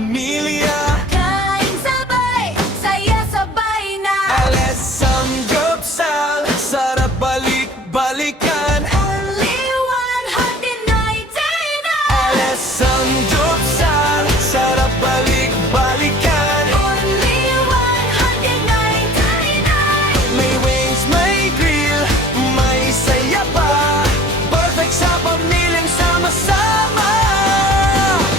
pamilya. Kain sabay, saya sabay na. LS Samgyeopsal, sarap balik-balikan. Only 199. LS Samgyeopsal, sarap balik-balikan. Only 199. May wings, may grill, may saya pa. Perfect sa pamilyang sama-sama.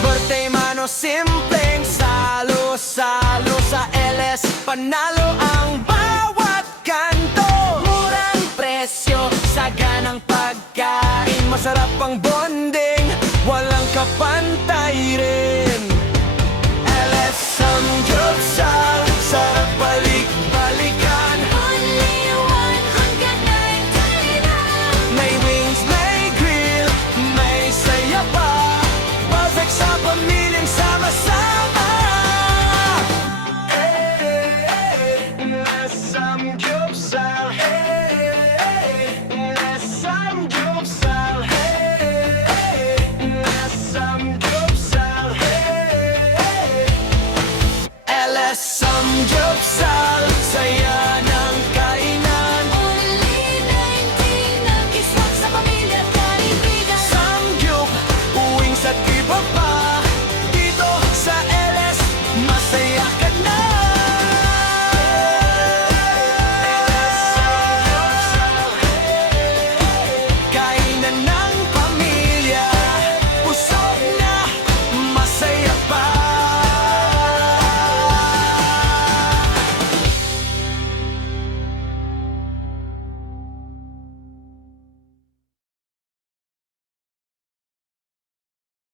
Birthday man o simpleng salo-salo, sa LS panalo ang bawat kanto. Murang presyo, saganang pagkain, masarap ang